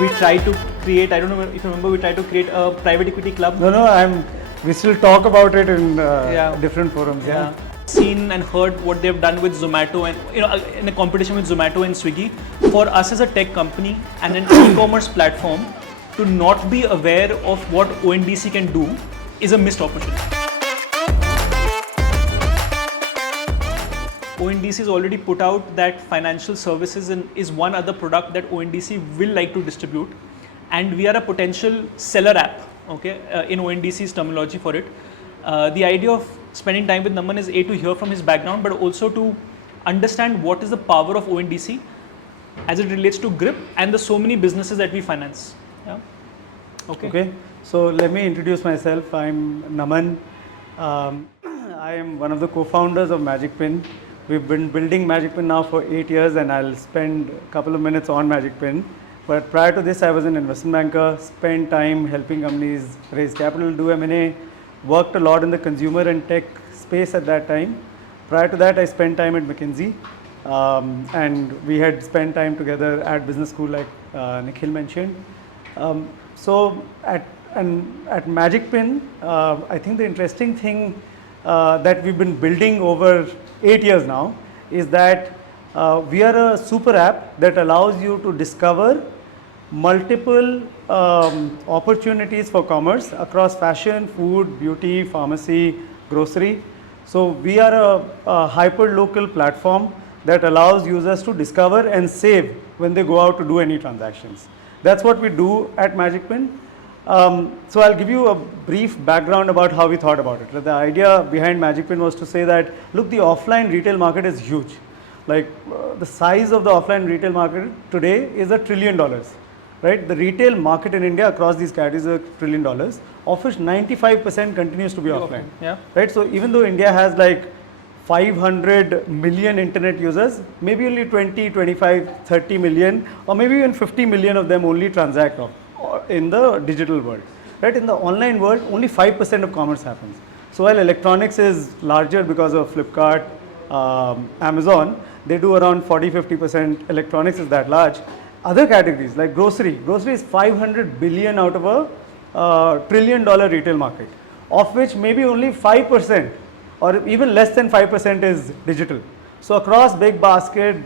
we tried to create, I don't know if you remember, we tried to create a private equity club. No, we still talk about it in different forums. Yeah. Seen and heard what they've done with Zomato and, in a competition with Zomato and Swiggy. For us as a tech company and an e-commerce platform to not be aware of what ONDC can do is a missed opportunity. ONDC has already put out that financial services is one other product that ONDC will like to distribute, and we are a potential seller app, in ONDC's terminology for it. The idea of spending time with Naman is to hear from his background, but also to understand what is the power of ONDC as it relates to Grip and the so many businesses that we finance. Yeah. Okay. So let me introduce myself. I'm Naman. I am one of the co-founders of Magicpin. We've been building Magicpin now for 8 years, and I'll spend a couple of minutes on Magicpin. But prior to this, I was an investment banker, spent time helping companies raise capital, do M&A, worked a lot in the consumer and tech space at that time. Prior to that, I spent time at McKinsey, and we had spent time together at business school, like Nikhil mentioned. So at Magicpin, I think the interesting thing that we've been building over 8 years now is that we are a super app that allows you to discover multiple opportunities for commerce across fashion, food, beauty, pharmacy, grocery. So we are a hyper-local platform that allows users to discover and save when they go out to do any transactions. That's what we do at Magicpin. So I'll give you a brief background about how we thought about it. The idea behind Magicpin was to say that, look, the offline retail market is huge. Like the size of the offline retail market today is $1 trillion, right? The retail market in India across these categories is $1 trillion, of which 95% continues to be offline. Yeah. Right? So even though India has like 500 million internet users, maybe only 20, 25, 30 million, or maybe even 50 million of them only transact in the digital world. Right? In the online world, only 5% of commerce happens. So while electronics is larger because of Flipkart, Amazon, they do around 40-50%. Electronics is that large. Other categories like grocery is 500 billion out of a $1 trillion retail market, of which maybe only 5% or even less than 5% is digital. So across Big Basket,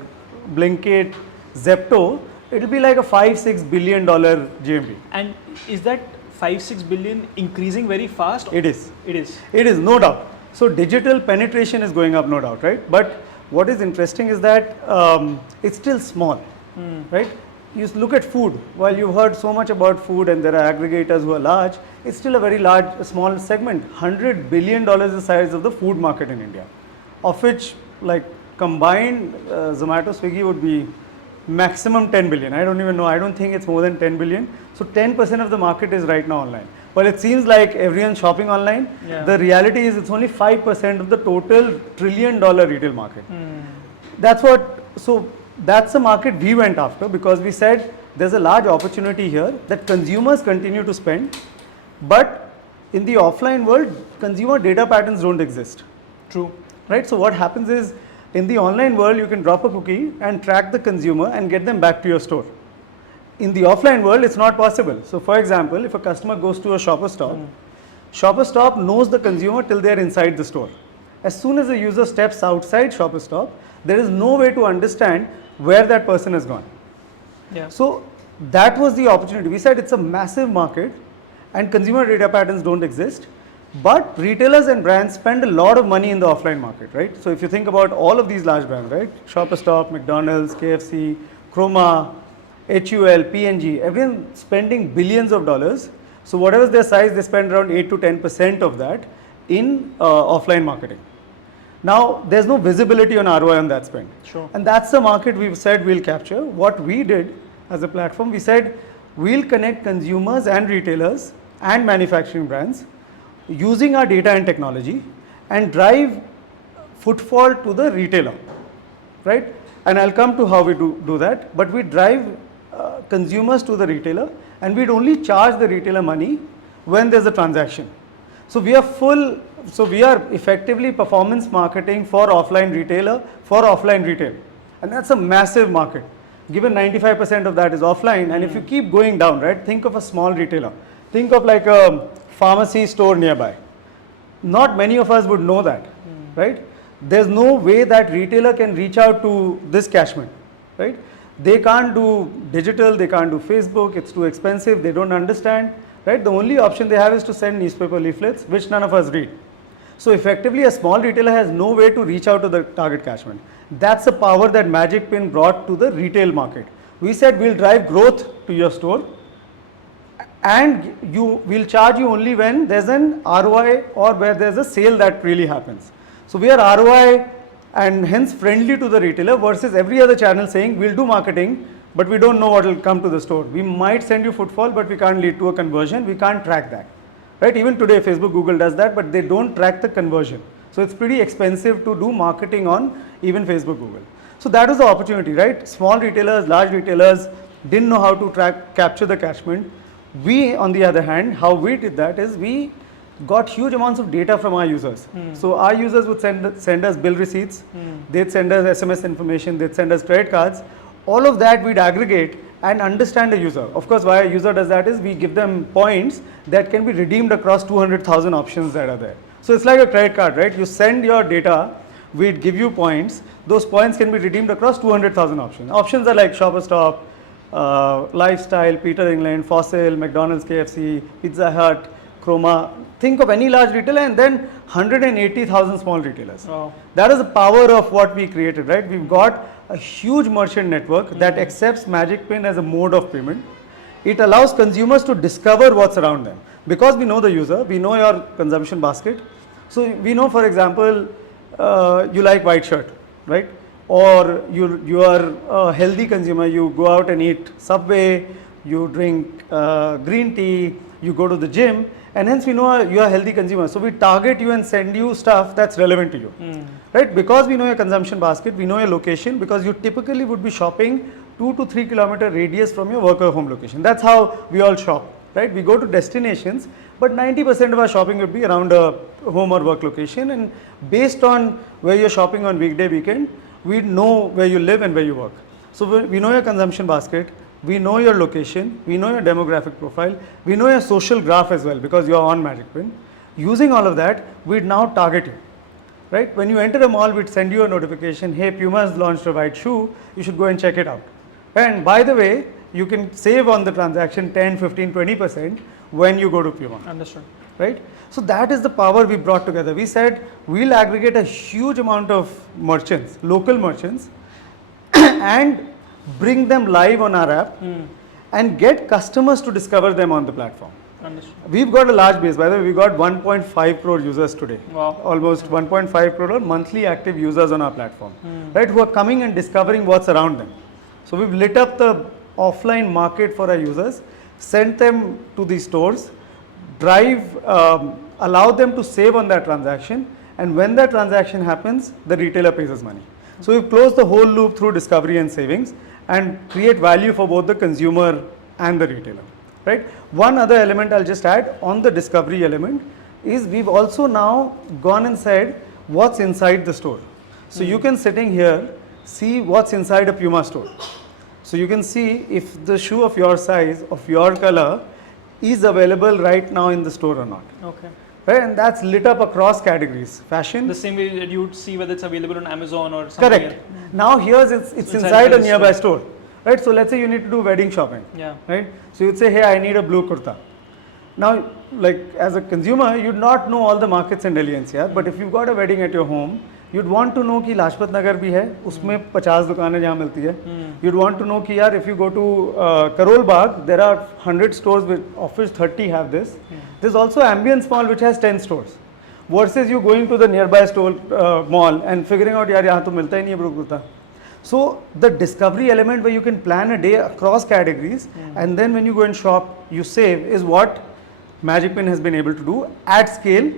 Blinkit, Zepto, it will be like a $5-6 billion GMV. And is that 5-6 billion increasing very fast? It is. It is. It is, no doubt. So digital penetration is going up, no doubt, right? But what is interesting is that it's still small, right? You look at food. While you've heard so much about food and there are aggregators who are large, it's still a very small segment. $100 billion is the size of the food market in India, of which like combined Zomato, Swiggy would be maximum 10 billion. I don't even know. I don't think it's more than 10 billion. So 10% of the market is right now online. Well, it seems like everyone's shopping online. Yeah. The reality is it's only 5% of the total $1 trillion retail market. That's the market we went after, because we said there's a large opportunity here that consumers continue to spend, but in the offline world, consumer data patterns don't exist. True. Right? So what happens is, in the online world, you can drop a cookie and track the consumer and get them back to your store. In the offline world, it's not possible. So for example, if a customer goes to a shopper stop, shopper stop knows the consumer till they're inside the store. As soon as the user steps outside shopper stop, there is no way to understand where that person has gone. Yeah. So that was the opportunity. We said it's a massive market and consumer data patterns don't exist, but retailers and brands spend a lot of money in the offline market, right? So if you think about all of these large brands, right? Shopper Stop, McDonald's, KFC, Chroma, HUL, P&G, everyone spending billions of dollars. So whatever is their size, they spend around 8 to 10% of that in offline marketing. Now, there's no visibility on ROI on that spend. Sure. And that's the market we've said we'll capture. What we did as a platform, we said we'll connect consumers and retailers and manufacturing brands using our data and technology and drive footfall to the retailer, right? And I'll come to how we do that, but we drive consumers to the retailer, and we'd only charge the retailer money when there's a transaction. So we are effectively performance marketing for offline retail, and that's a massive market. given 95% of that is offline, and if you keep going down, right, think of a small retailer. Think of like a pharmacy store nearby. Not many of us would know that, right? There's no way that retailer can reach out to this catchment, right? They can't do digital, they can't do Facebook, it's too expensive, they don't understand, right? The only option they have is to send newspaper leaflets, which none of us read. So effectively, a small retailer has no way to reach out to the target catchment. That's the power that Magicpin brought to the retail market. We said we'll drive growth to your store, and we'll charge you only when there's an ROI or where there's a sale that really happens. So we are ROI and hence friendly to the retailer versus every other channel saying we'll do marketing, but we don't know what will come to the store. We might send you footfall, but we can't lead to a conversion. We can't track that, right? Even today, Facebook, Google does that, but they don't track the conversion. So it's pretty expensive to do marketing on even Facebook, Google. So that was the opportunity, right? Small retailers, large retailers didn't know how to capture the catchment. We, on the other hand, how we did that is we got huge amounts of data from our users. So our users would send us bill receipts, they'd send us SMS information, they'd send us credit cards. All of that we'd aggregate and understand the user. Of course, why a user does that is we give them points that can be redeemed across 200,000 options that are there. So it's like a credit card, right? You send your data, we'd give you points. Those points can be redeemed across 200,000 options. Options are like Shopper Stop, Lifestyle, Peter England, Fossil, McDonald's, KFC, Pizza Hut, Chroma. Think of any large retailer and then 180,000 small retailers. Wow. That is the power of what we created, right? We've got a huge merchant network that accepts Magicpin as a mode of payment. It allows consumers to discover what's around them. Because we know the user, we know your consumption basket. So we know, for example, you like white shirt, right? Or you are a healthy consumer, you go out and eat Subway, you drink green tea, you go to the gym, and hence we know you are a healthy consumer. So we target you and send you stuff that's relevant to you, right? Because we know your consumption basket, we know your location, because you typically would be shopping 2 to 3 kilometer radius from your work or home location. That's how we all shop, right? We go to destinations, but 90% of our shopping would be around a home or work location, and based on where you're shopping on weekday, weekend, we know where you live and where you work. So we know your consumption basket, we know your location, we know your demographic profile, we know your social graph as well because you are on Magicpin. Using all of that, we'd now target you, right? When you enter a mall, we'd send you a notification, hey, Puma has launched a white shoe, you should go and check it out. And by the way, you can save on the transaction 10, 15, 20% when you go to Puma. Understood. Right? So that is the power we brought together. We said we'll aggregate a huge amount of merchants, local merchants, and bring them live on our app and get customers to discover them on the platform. Understood. We've got a large base. By the way, we've got 1.5 crore users today. Wow. Almost 1.5 crore monthly active users on our platform, right? Who are coming and discovering what's around them. So we've lit up the offline market for our users, sent them to these stores, allow them to save on that transaction, and when that transaction happens, the retailer pays us money. So we've closed the whole loop through discovery and savings and create value for both the consumer and the retailer, right? One other element I'll just add on the discovery element is we've also now gone and said what's inside the store. So you can sitting here see what's inside a Puma store. So you can see if the shoe of your size, of your color is available right now in the store or not. Okay. Right, and that's lit up across categories. Fashion. The same way that you would see whether it's available on Amazon or something. Correct. Now here's it's inside a nearby store. Right. So let's say you need to do wedding shopping. Yeah. Right. So you'd say, hey, I need a blue kurta. Now, like as a consumer, you'd not know all the markets in Delhi NCR, but if you've got a wedding at your home, you'd want to know कि लाजपत नगर भी है, उसमें 50 दुकानें जहाँ मिलती है. You'd want to know कि यार if you go to Karol Bagh, there are 100 stores of which 30 have this. There's also Ambience Mall which has 10 stores. Versus you going to the nearby store mall and figuring out यार यहाँ तो मिलता ही नहीं है ब्रू kurta. So the discovery element where you can plan a day across categories and then when you go and shop, you save is what Magicpin has been able to do at scale.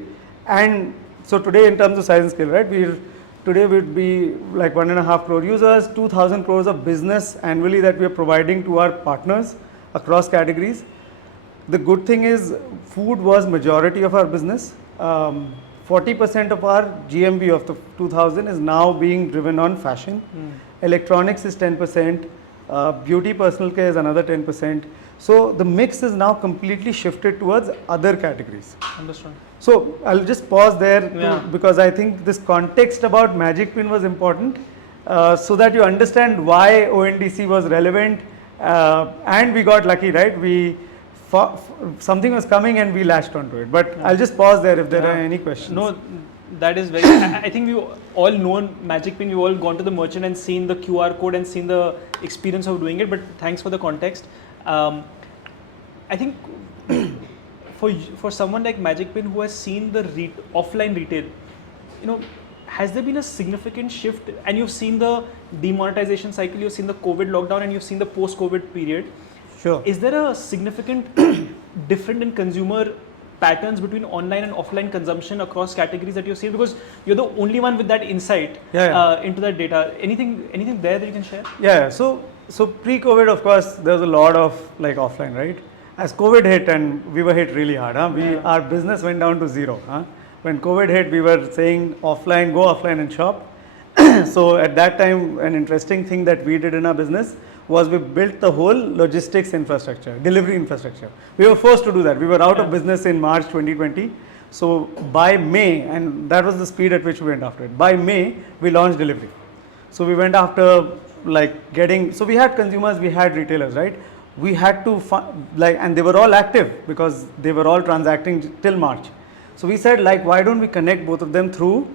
And so today in terms of size and scale, right, today we'd be like 1.5 crore users, 2,000 crores of business annually that we are providing to our partners across categories. The good thing is food was majority of our business. 40% of our GMV of the 2000 is now being driven on fashion. Electronics is 10%, Beauty, personal care is another 10%. So the mix is now completely shifted towards other categories. Understood. So I'll just pause there Yeah. because I think this context about Magicpin was important, so that you understand why ONDC was relevant, and we got lucky, right? Something was coming and we latched onto it. But I'll just pause there if there are any questions. No, that is very. I think we all know Magicpin. We've all gone to the merchant and seen the QR code and seen the experience of doing it. But thanks for the context. I think for someone like Magicpin who has seen the offline retail, has there been a significant shift? And you've seen the demonetization cycle, you've seen the COVID lockdown, and you've seen the post-COVID period. Sure. Is there a significant difference in consumer patterns between online and offline consumption across categories that you've seen? Because you're the only one with that insight into that data. Anything there that you can share? Yeah. So pre-COVID, of course, there was a lot of like offline, right? As COVID hit, and we were hit really hard. Our business went down to zero. When COVID hit, we were saying offline, go offline and shop. So at that time, an interesting thing that we did in our business was we built the whole logistics infrastructure, delivery infrastructure. We were forced to do that. We were out of business in March 2020. So by May, and that was the speed at which we went after it. By May, we launched delivery. So we went after so we had consumers, we had retailers, right? We had to and they were all active because they were all transacting till March. So we said why don't we connect both of them through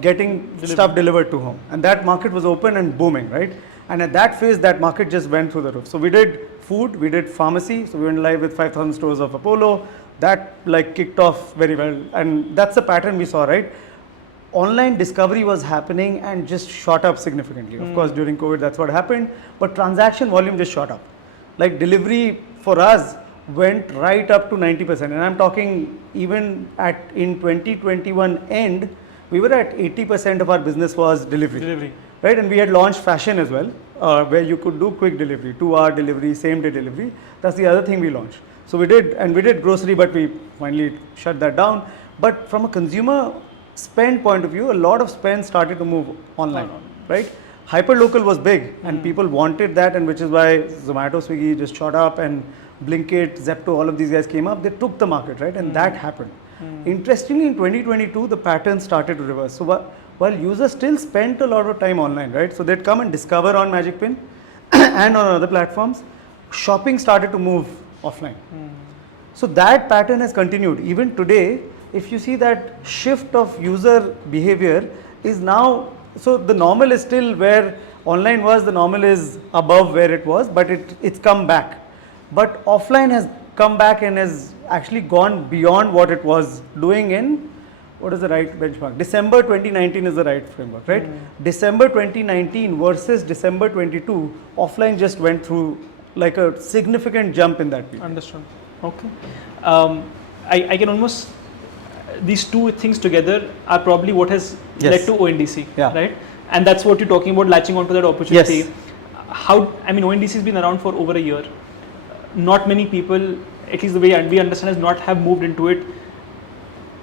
getting stuff delivered to home? And that market was open and booming, right? And at that phase, that market just went through the roof. So we did food, we did pharmacy. So we went live with 5,000 stores of Apollo. That kicked off very well. And that's the pattern we saw, right? Online discovery was happening and just shot up significantly. Of course, during COVID, that's what happened. But transaction volume just shot up. Delivery for us went right up to 90%. And I'm talking even in 2021 end, we were at 80% of our business was delivery. Right, and we had launched fashion as well, where you could do quick delivery, 2-hour delivery, same day delivery. That's the other thing we launched. So we did grocery, but we finally shut that down. But from a consumer spend point of view, a lot of spend started to move online, right? Hyperlocal was big, and people wanted that, and which is why Zomato, Swiggy just shot up, and Blinkit, Zepto, all of these guys came up. They took the market, right, and that happened. Interestingly, in 2022, the pattern started to reverse. So while users still spent a lot of time online, right? So they'd come and discover on Magicpin and on other platforms, shopping started to move offline. So that pattern has continued. Even today, if you see that shift of user behavior is now, so the normal is still where online was, the normal is above where it was, but it's come back. But offline has come back and has actually gone beyond what it was doing in, what is the right benchmark? December 2019 is the right framework, right? December 2019 versus December 22, offline just went through a significant jump in that period. Understood. Okay. I can almost, these two things together are probably what has led to ONDC, right? And that's what you're talking about, latching onto that opportunity. Yes. ONDC has been around for over a year. Not many people, at least the way we understand, have moved into it.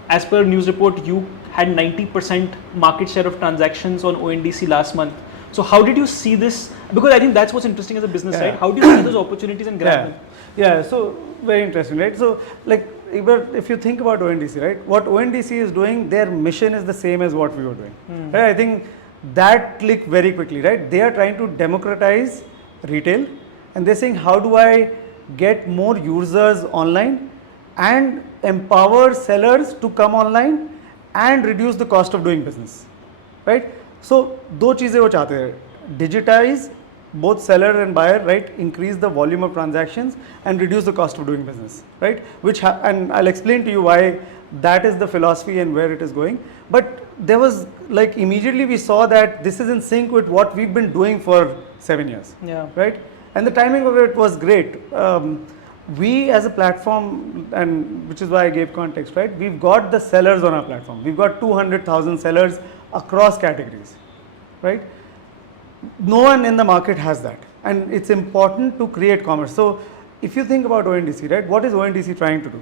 As per news report, you had 90% market share of transactions on ONDC last month. So how did you see this? Because I think that's what's interesting as a business, right? How do you see those opportunities and grab them? Yeah, so very interesting, right? So if you think about ONDC, right? What ONDC is doing, their mission is the same as what we were doing. Right? I think that clicked very quickly, right? They are trying to democratize retail, and they're saying, how do I get more users online and empower sellers to come online and reduce the cost of doing business, right? So, दो चीजें वो चाहते हैं, digitize both seller and buyer, right? Increase the volume of transactions and reduce the cost of doing business, right? And I'll explain to you why that is the philosophy and where it is going. But there was immediately we saw that this is in sync with what we've been doing for 7 years, right? And the timing of it was great. We as a platform, and which is why I gave context, right? We've got the sellers on our platform. We've got 200,000 sellers across categories, right? No one in the market has that. And it's important to create commerce. So if you think about ONDC, right? What is ONDC trying to do?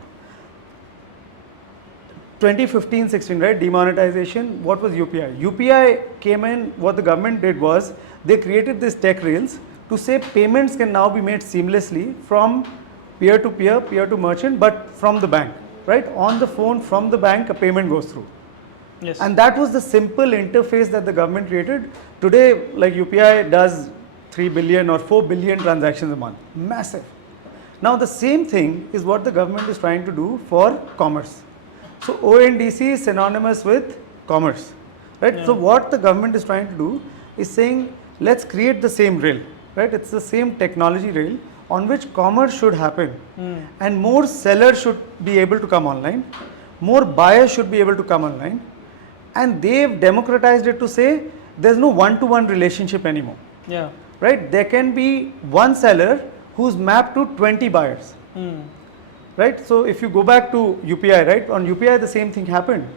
2015-16, right? Demonetization. What was UPI? UPI came in, what the government did was, they created these tech rails to say payments can now be made seamlessly from peer to peer, peer to merchant, but from the bank, right? On the phone from the bank, a payment goes through. Yes. And that was the simple interface that the government created. Today, like UPI does 3 billion or 4 billion transactions a month. Massive. Now the same thing is what the government is trying to do for commerce. So ONDC is synonymous with commerce, right? Yeah. So what the government is trying to do is saying, let's create the same rail, right? It's the same technology rail on which commerce should happen, and more sellers should be able to come online, more buyers should be able to come online, and they've democratized it to say there's no one-to-one relationship anymore. Yeah. Right? There can be one seller who's mapped to 20 buyers. Right? So if you go back to UPI, right? On UPI the same thing happened.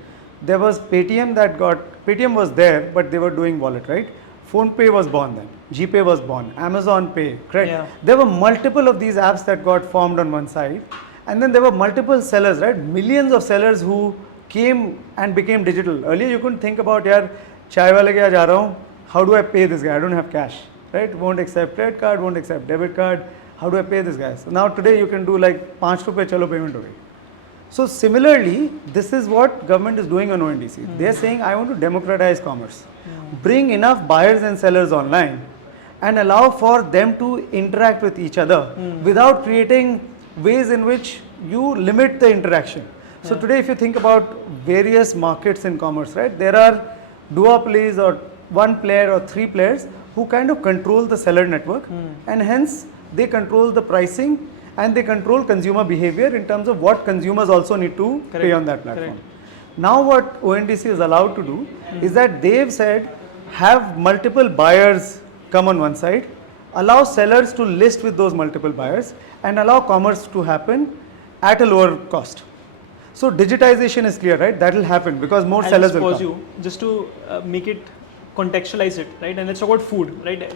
There was Paytm was there, but they were doing wallet, right? PhonePe was born then, GPay was born, Amazon Pay, correct? Yeah. There were multiple of these apps that got formed on one side, and then there were multiple sellers, right? Millions of sellers who came and became digital. Earlier you couldn't think about, yaar, chai wale ke ja raha hu, how do I pay this guy? I don't have cash, right? Won't accept credit card, won't accept debit card. How do I pay this guy? So now today you can do like 5 rupees chalo payment ho gayi. So similarly, this is what government is doing on ONDC. They are saying, I want to democratize commerce, bring enough buyers and sellers online, and allow for them to interact with each other without creating ways in which you limit the interaction. So today, if you think about various markets in commerce, right, there are duopolies or one player or 3 players who kind of control the seller network, and hence they control the pricing and they control consumer behavior in terms of what consumers also need to pay on that platform. Correct. Now what ONDC is allowed to do is that they've said, have multiple buyers come on one side, allow sellers to list with those multiple buyers, and allow commerce to happen at a lower cost. So digitization is clear, right? That will happen because more I'll sellers just will pause come. you just to make it contextualize it, right? And let's talk about food, right?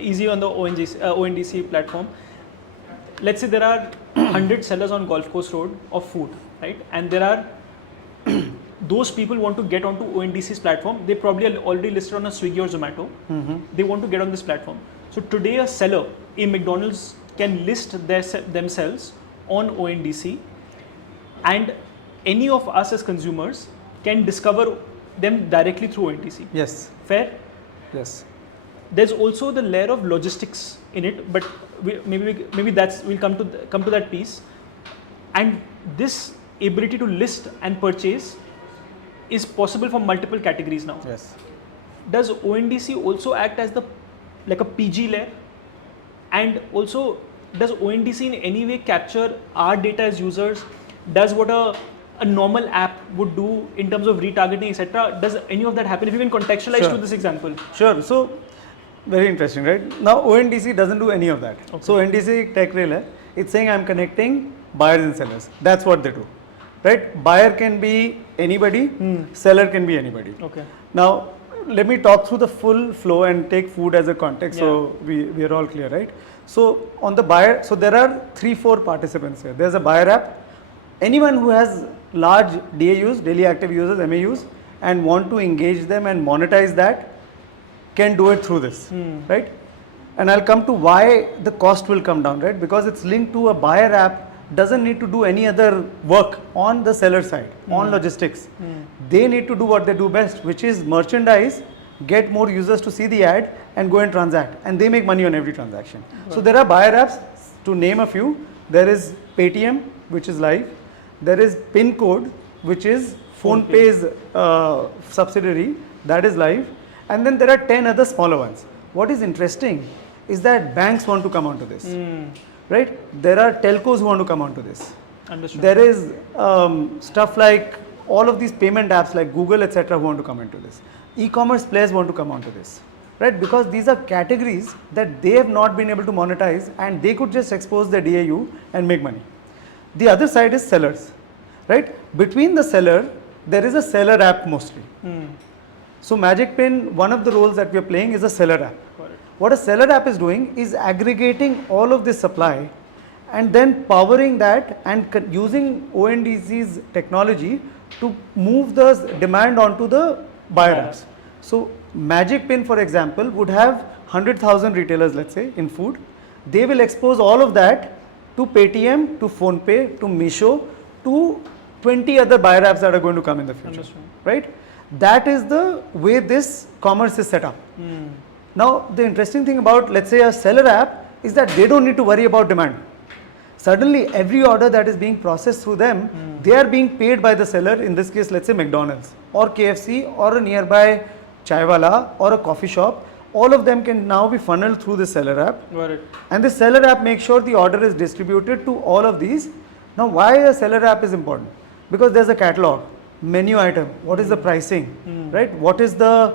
Easy on the ONDC platform. Let's say there are 100 sellers on Golf Course Road of food, right? And there are those people want to get onto ONDC's platform. They probably are already listed on a Swiggy or Zomato. They want to get on this platform. So today a seller, a McDonald's, can list themselves on ONDC, and any of us as consumers can discover them directly through ONDC. Yes. Fair? Yes. There's also the layer of logistics in it, but maybe that's we'll come to that piece. And this ability to list and purchase is possible for multiple categories now. Yes. Does ONDC also act as like a PG layer? And also, does ONDC in any way capture our data as users? Does what a normal app would do in terms of retargeting, etc.? Does any of that happen? If you can contextualize to this example. Sure. So very interesting, right? Now ONDC doesn't do any of that. Okay. So ONDC tech rail hai, it's saying I'm connecting buyers and sellers. That's what they do, right? Buyer can be anybody, seller can be anybody. Okay. Now let me talk through the full flow and take food as a context, so we are all clear, right? So on the buyer, so there are 3-4 participants here. There's a buyer app. Anyone who has large DAUs, daily active users, MAUs, and want to engage them and monetize that can do it through this, right? And I'll come to why the cost will come down, right? Because it's linked to a buyer app, doesn't need to do any other work on the seller side, on logistics. They need to do what they do best, which is merchandise, get more users to see the ad and go and transact, and they make money on every transaction. Right. So there are buyer apps, to name a few. There is Paytm, which is live. There is Pin Code, which is PhonePe's subsidiary, that is live. And then there are 10 other smaller ones. What is interesting is that banks want to come onto this, right? There are telcos who want to come onto this. Understood. There is stuff like all of these payment apps like Google, etc., who want to come into this. E-commerce players want to come onto this, right? Because these are categories that they have not been able to monetize, and they could just expose their DAU and make money. The other side is sellers, right? Between the seller, there is a seller app mostly. So Magicpin, one of the roles that we are playing is a seller app. What a seller app is doing is aggregating all of this supply and then powering that and using ONDC's technology to move the demand onto the buyer apps. So Magicpin, for example, would have 100,000 retailers, let's say, in food. They will expose all of that to Paytm, to PhonePe, to Meesho, to 20 other buyer apps that are going to come in the future, right? That is the way this commerce is set up. Now, the interesting thing about, let's say, a seller app is that they don't need to worry about demand. Suddenly, every order that is being processed through them, they are being paid by the seller, in this case, let's say McDonald's or KFC or a nearby chaiwala or a coffee shop. All of them can now be funneled through the seller app. Got it. And the seller app makes sure the order is distributed to all of these. Now, why a seller app is important? Because there's a catalog, menu item, what is the pricing, right? What is the,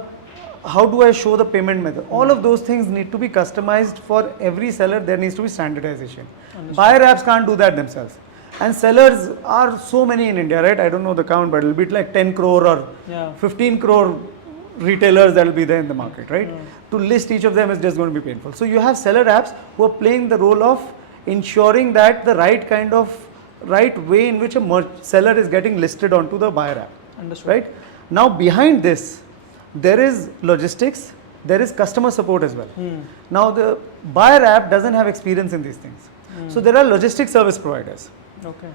how do I show the payment method? All of those things need to be customized for every seller. There needs to be standardization. Buyer apps can't do that themselves. And sellers are so many in India, right? I don't know the count, but it'll be like 10 crore or 15 crore retailers that will be there in the market, right? To list each of them is just going to be painful. So you have seller apps who are playing the role of ensuring that the right kind of, right way in which a seller is getting listed onto the buyer app. Understood. Right? Now behind this, there is logistics, there is customer support as well. Now the buyer app doesn't have experience in these things. So there are logistics service providers. Okay.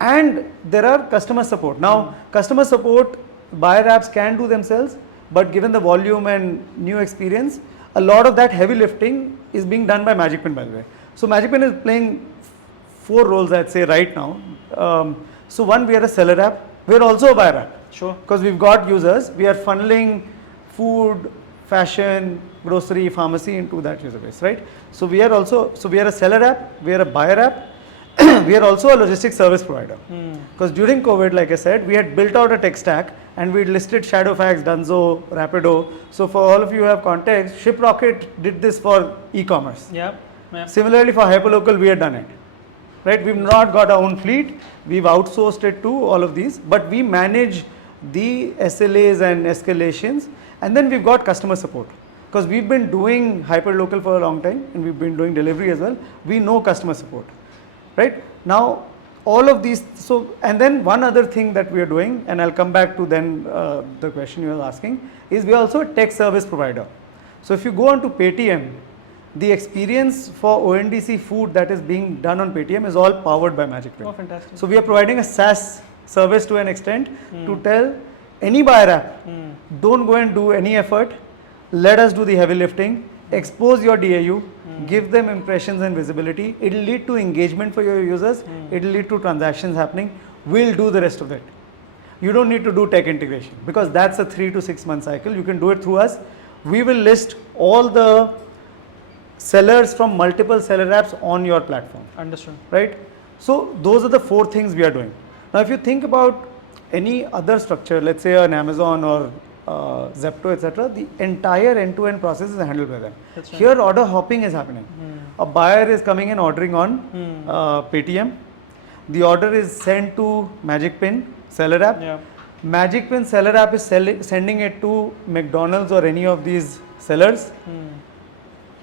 And there are customer support. Now customer support, buyer apps can do themselves, but given the volume and new experience, a lot of that heavy lifting is being done by Magicpin, by the way. So Magicpin is playing 4 roles, I'd say, right now. So one, we are a seller app. We are also a buyer app. Sure. Because we've got users. We are funneling food, fashion, grocery, pharmacy into that user base, right? So we are also, so we are a seller app. We are a buyer app. We are also a logistics service provider. Because during COVID, like I said, we had built out a tech stack and we listed Shadowfax, Dunzo, Rapido. So for all of you who have context, ShipRocket did this for e-commerce. Similarly for Hyperlocal, we had done it. Right? We've not got our own fleet. We've outsourced it to all of these, but we manage the SLAs and escalations, and then we've got customer support. Because we've been doing Hyperlocal for a long time and we've been doing delivery as well. We know customer support. Right? Now, all of these, so, and then one other thing that we are doing, and I'll come back to then the question you were asking, is we are also a tech service provider. So if you go on to Paytm, the experience for ONDC food that is being done on Paytm is all powered by Magicpin. Oh, fantastic. So we are providing a SaaS service to an extent to tell any buyer app, don't go and do any effort, let us do the heavy lifting, expose your DAU, give them impressions and visibility, it will lead to engagement for your users, it will lead to transactions happening, we'll do the rest of it. You don't need to do tech integration because that's a 3 to 6 month cycle, you can do it through us. We will list all the sellers from multiple seller apps on your platform. Understood. Right? So those are the 4 things we are doing. Now if you think about any other structure, let's say an Amazon or Zepto, etc., the entire end-to-end process is handled by them. That's right. Here order hopping is happening. A buyer is coming and ordering on Paytm. The order is sent to Magicpin seller app. Magicpin seller app is sending it to McDonald's or any of these sellers.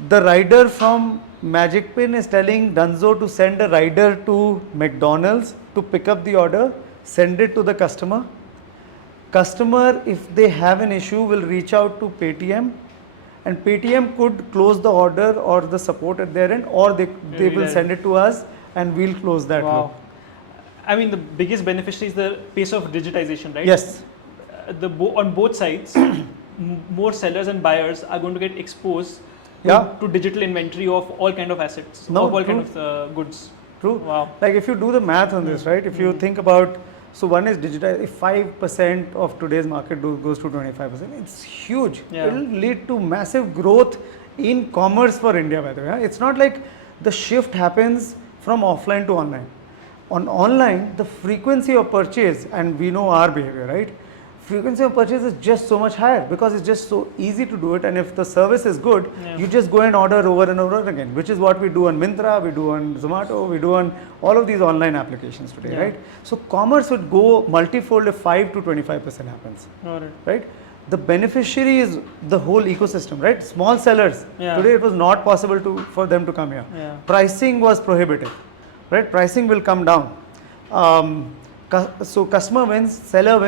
The rider from Magicpin is telling Dunzo to send a rider to McDonald's to pick up the order, send it to the customer. Customer, if they have an issue, will reach out to Paytm, and Paytm could close the order or the support at their end, or they will send it to us and we'll close that loop. I mean, the biggest beneficiary is the pace of digitization, right? Yes. On both sides, more sellers and buyers are going to get exposed to digital inventory of all kind of assets, of all kind of goods. True. Wow. Like if you do the math on this, right? If you think about, so one is digitize, if 5% of today's market goes to 25%, it's huge. It will lead to massive growth in commerce for India, by the way. It's not like the shift happens from offline to online. On online, the frequency of purchase, and we know our behavior, right? Frequency of purchase is just so much higher because it's just so easy to do it, and if the service is good, you just go and order over and over again, which is what we do on Myntra, we do on Zomato, we do on all of these online applications today, right? So commerce would go multifold if 5 to 25% happens, right? The beneficiary is the whole ecosystem, right? Small sellers, today it was not possible for them to come here. Pricing was prohibitive, right? Pricing will come down. So customer wins, seller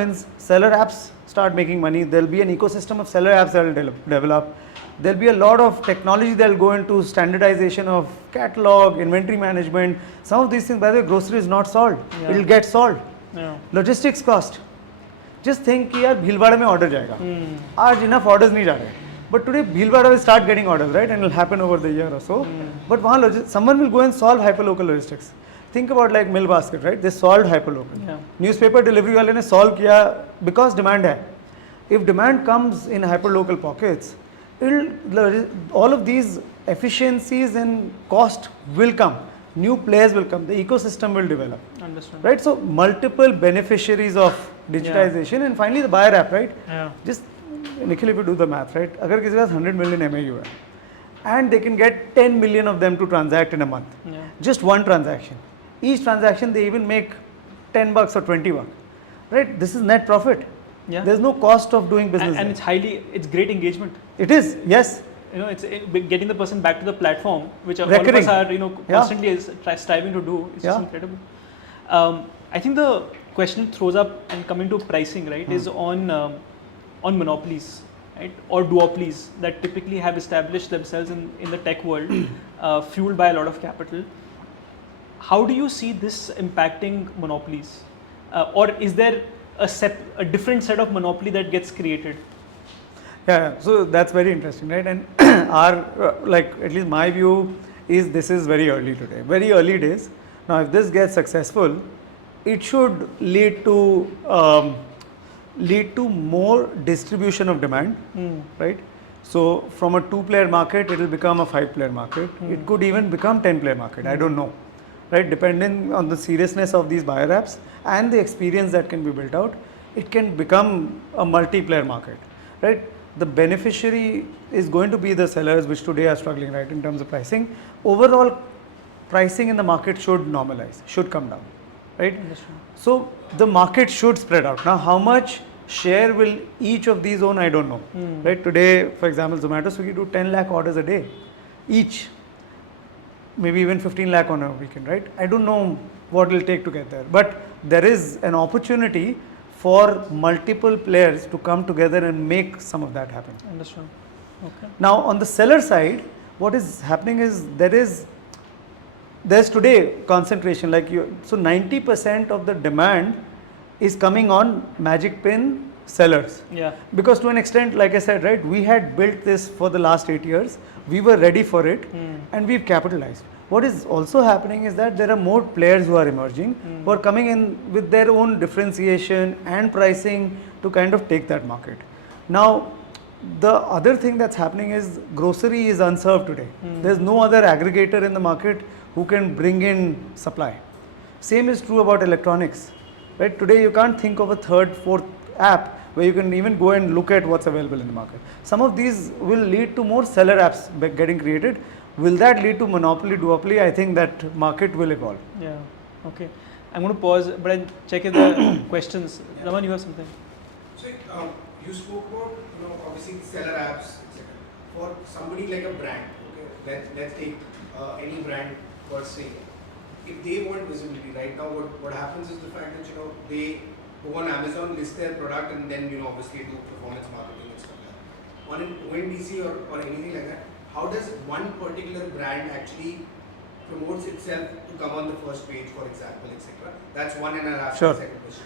apps start making money. There'll be an ecosystem of seller apps that will develop. There'll be a lot of technology that will go into standardization of catalog, inventory management. Some of these things, by the way, grocery is not solved. Yeah. It will get solved. Yeah. Logistics cost. Just think कि यार भीलवाड़ा में order जाएगा. आज enough orders नहीं जा रहे. But today Bhilwara will start getting orders, right? And it will happen over the year or so. But वहाँ someone will go and solve hyperlocal logistics. Think about like mill basket, right? They solved hyperlocal. Yeah. Newspaper delivery वाले ने solve किया because demand है. If demand comes in hyperlocal pockets, all of these efficiencies and cost will come. New players will come. The ecosystem will develop. Understand. Right? So multiple beneficiaries of digitization and finally the buyer app, right? Yeah. Just Nikhil, if you do the math, right? अगर किसी के पास 100 million MAU है, and they can get 10 million of them to transact in a month. Yeah. Just one transaction. Each transaction they even make $10 or $20, right? This is net profit. Yeah. There's no cost of doing business. And it's great engagement. It is, yes. You know, it's getting the person back to the platform, which all of Recurring. us are, constantly striving to do. It's just Yeah. incredible. I think the question it throws up and coming to pricing, right, is on monopolies, right, or duopolies that typically have established themselves in the tech world, fueled by a lot of capital. How do you see this impacting monopolies, or is there a different set of monopoly that gets created? Yeah, so that's very interesting, right? And our, like, at least my view is this is very early today, very early days. Now, if this gets successful, it should lead to more distribution of demand, right? So, from a 2-player market, it will become a 5-player market. It could even become 10-player market. I don't know, right? Depending on the seriousness of these buyer apps and the experience that can be built out, it can become a multiplayer market, right? The beneficiary is going to be the sellers, which today are struggling, right, in terms of pricing. Overall, pricing in the market should normalize, should come down, right? So the market should spread out. Now, how much share will each of these own? I don't know, right? Today, for example, Zomato, Swiggy do 10 lakh orders a day, each, maybe even 15 lakh on a weekend, right? I don't know what it will take to get there, but there is an opportunity for multiple players to come together and make some of that happen. Understand. Okay. Now, on the seller side, what is happening is there's today concentration, like so 90% of the demand is coming on Magicpin sellers. Yeah. Because to an extent, like I said, right, we had built this for the last 8 years. We were ready for it and we've capitalized. What is also happening is that there are more players who are emerging, who are coming in with their own differentiation and pricing to kind of take that market. Now, the other thing that's happening is grocery is unserved today. There's no other aggregator in the market who can bring in supply. Same is true about electronics, right? Today you can't think of a third, fourth app where you can even go and look at what's available in the market. Some of these will lead to more seller apps getting created. Will that lead to monopoly, duopoly? I think that market will evolve. Yeah. Okay. I'm going to pause, but I'll check if there are questions. Raman, you have something? So, you spoke about, obviously seller apps, etc. For somebody like a brand, okay, let's take any brand per se. If they want visibility, right now what happens is the fact that, they go on Amazon, list their product and then, obviously do performance marketing and stuff like that. On an ONDC or anything like that, how does one particular brand actually promotes itself to come on the first page, for example, etc.? That's one, and I'll ask the second question.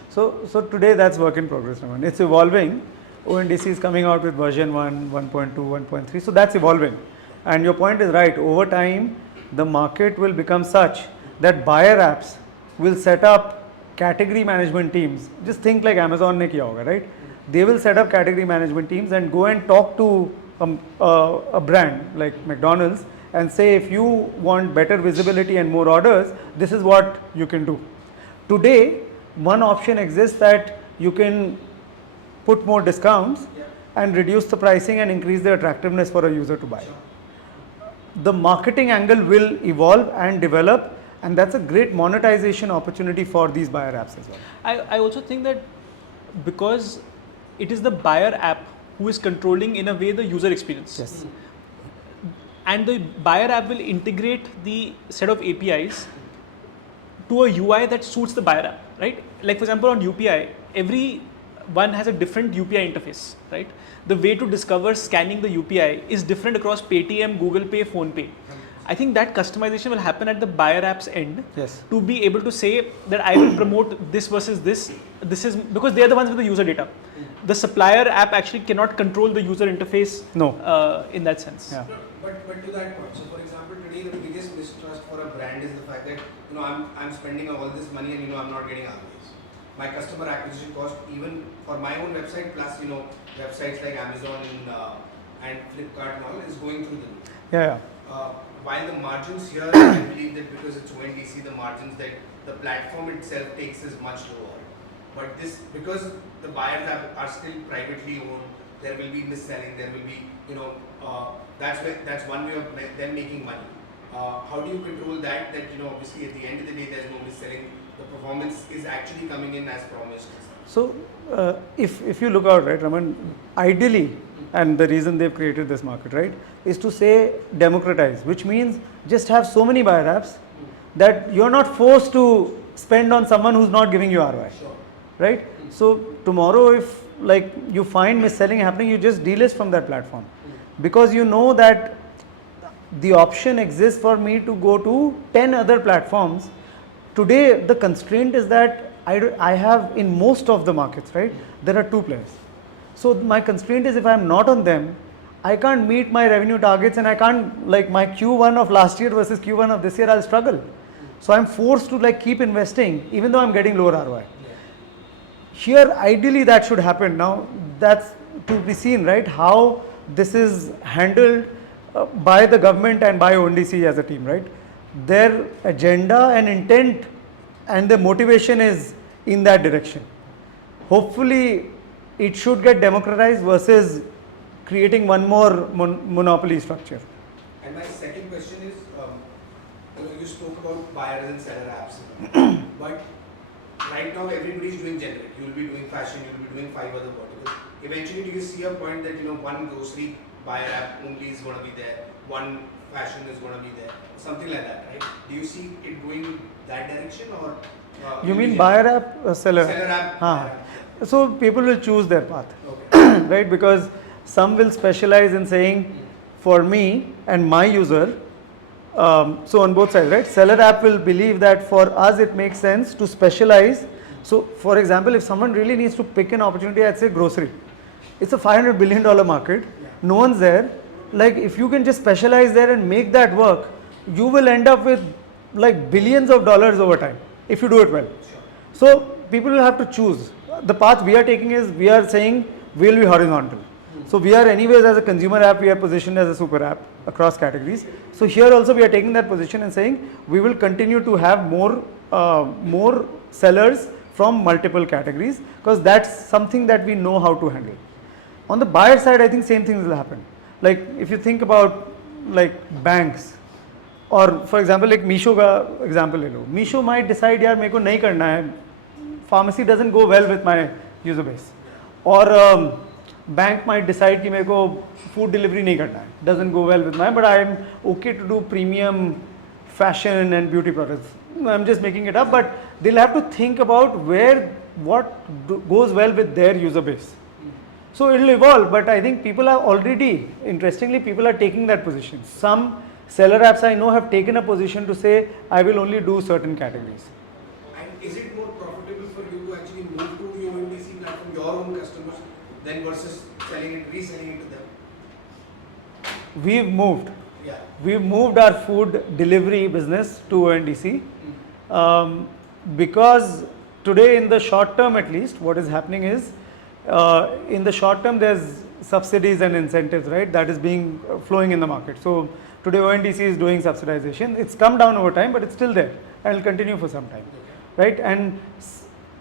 So today that's work in progress, Raman. It's evolving. ONDC is coming out with version 1, 1.2, 1.3. So that's evolving. And your point is right. Over time, the market will become such that buyer apps will set up category management teams. Just think like Amazon ne kiya hoga, right? They will set up category management teams and go and talk to a brand like McDonald's and say, if you want better visibility and more orders, this is what you can do. Today, one option exists that you can put more discounts and reduce the pricing and increase the attractiveness for a user to buy. The marketing angle will evolve and develop, and that's a great monetization opportunity for these buyer apps as well. I also think that because it is the buyer app who is controlling in a way the user experience. Yes. And the buyer app will integrate the set of APIs to a UI that suits the buyer app, right? Like for example on UPI, every one has a different UPI interface, right? The way to discover scanning the UPI is different across Paytm, Google Pay, Phone Pay. I think that customization will happen at the buyer app's end. Yes. To be able to say that I will promote this versus this. This is because they are the ones with the user data. The supplier app actually cannot control the user interface. No. In that sense. Yeah. But to that point, so for example, today the biggest mistrust for a brand is the fact that I'm spending all this money and I'm not getting ROIs. My customer acquisition cost, even for my own website, plus websites like Amazon and Flipkart and all, is going through the roof. Yeah. While the margins here, I believe that because it's ONDC, the margins that the platform itself takes is much lower. But this, because the buyers are still privately owned, there will be mis-selling, there will be, that's one way of them making money. How do you control that? That, obviously at the end of the day, there's no mis-selling. The performance is actually coming in as promised. So, if you look out, right, Raman, ideally, and the reason they've created this market, right, is to say democratize, which means just have so many buyer apps that you're not forced to spend on someone who's not giving you ROI, Sure. right? So tomorrow, if like you find mis-selling happening, you just delist from that platform, because you know that the option exists for me to go to 10 other platforms. Today, the constraint is that I have in most of the markets, right, there are 2 players. So my constraint is if I'm not on them, I can't meet my revenue targets, and I can't, like my Q1 of last year versus Q1 of this year, I'll struggle. So I'm forced to like keep investing even though I'm getting lower ROI. Here, ideally that should happen. Now that's to be seen, right, how this is handled by the government and by ONDC as a team, right? Their agenda and intent and the motivation is in that direction. Hopefully it should get democratized versus creating one more monopoly structure. And my second question is, you spoke about buyers and seller apps, but right now everybody is doing generic. You will be doing fashion, you will be doing 5 other verticals. Eventually, do you see a point that one grocery buyer app only is going to be there, one fashion is going to be there, something like that, right? Do you see it going that direction, or you mean buyer app, seller app? Buyer app. So people will choose their path, Okay. right? Because some will specialize in saying, for me and my user. So on both sides, right? Seller app will believe that for us it makes sense to specialize. So for example, if someone really needs to pick an opportunity, I'd say grocery. It's a $500 billion market. No one's there. Like if you can just specialize there and make that work, you will end up with like billions of dollars over time if you do it well. So people will have to choose. The path we are taking is, we are saying we will be horizontal. So we are anyways, as a consumer app, we are positioned as a super app across categories. So here also we are taking that position and saying we will continue to have more sellers from multiple categories, because that's something that we know how to handle. On the buyer side, I think same things will happen. Like if you think about like banks, or for example like Meesho का example ले लो. Meesho might decide यार मेरे को नहीं करना है. Pharmacy doesn't go well with my user base. Or bank might decide कि मेरे को food delivery नहीं करना है. Doesn't go well with my, but I am okay to do premium fashion and beauty products. I'm just making it up, but they'll have to think about what goes well with their user base. So it will evolve, but I think people are already, interestingly, people are taking that position. Some seller apps I know have taken a position to say, I will only do certain categories. And is it more profitable for you to actually move to the ONDC platform, your own customers, than versus reselling it to them? We've moved. Yeah. We've moved our food delivery business to ONDC because today, in the short term at least, what is happening is, in the short term there's subsidies and incentives, right, that is being flowing in the market. So today ONDC is doing subsidization. It's come down over time, but it's still there and will continue for some time, right? And